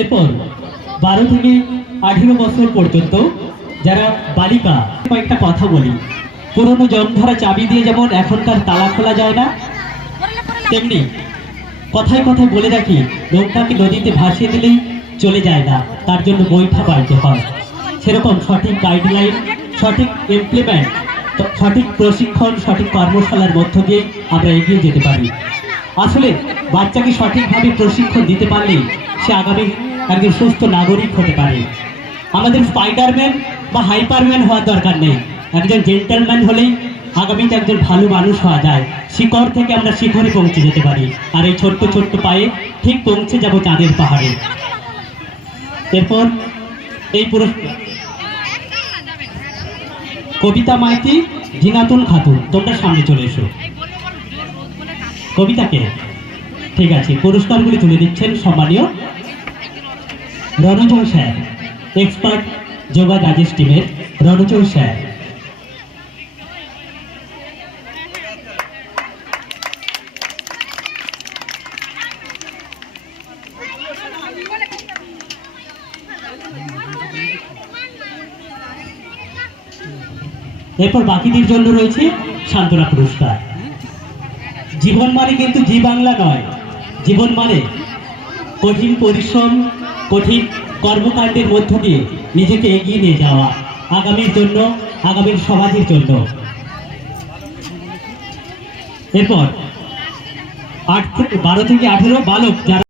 এরপর 12 থেকে 18 বছর পর্যন্ত যারা বালিকা, কয়েকটা কথা বলি। পুরনো জংধরা চাবি দিয়ে যেমন এখনকার তালা খোলা যায় না, তেমনি কথায় কথায় বলে রাখি, নৌকাকে নদীতে ভাসিয়ে দিলেই চলে যায় না, তার জন্য বৈঠা বাড়তে হয়। সেরকম সঠিক গাইডলাইন, সঠিক ইমপ্লিমেন্ট, সঠিক প্রশিক্ষণ, সঠিক কর্মশালার মধ্য দিয়ে আমরা এগিয়ে যেতে পারি। আসলে বাচ্চাকে সঠিকভাবে প্রশিক্ষণ দিতে পারলেই সে আগামী একজন সুস্থ নাগরিক হতে পারে। আমাদের স্পাইডারম্যান বা হাইপারম্যান হওয়ার দরকার নেই, একজন জেন্টলম্যান হলেই আগামীতে একজন ভালো মানুষ হওয়া যায়। শিকড় থেকে আমরা শিখরে পৌঁছে যেতে পারি, আর এই ছোট্ট ছোট্ট পায়ে ঠিক পৌঁছে যাব চাঁদের পাহাড়ে। এরপর এই পুরস্কার কবিতা মাইতি, জিনাতুল খাতুন, তোমরা সামনে চলে এসো। কবিতাকে ঠিক আছে, পুরস্কারগুলি তুলে দিচ্ছেন সম্মানীয় রণজয় স্যার, এক্সপার্ট যোগা জাজেস টিমের রণজয় স্যার। এরপর বাকিদের জন্য রয়েছে সান্ত্বনা পুরস্কার। জীবন মানে কিন্তু জি বাংলা নয়, জীবন মানে কঠিন পরিশ্রম, কঠিন কর্মকাণ্ডের মধ্য দিয়ে নিজেকে এগিয়ে নিয়ে যাওয়া, আগামীর জন্য, আগামীর সমাজের জন্য। এরপর 12 থেকে 18 বালক যারা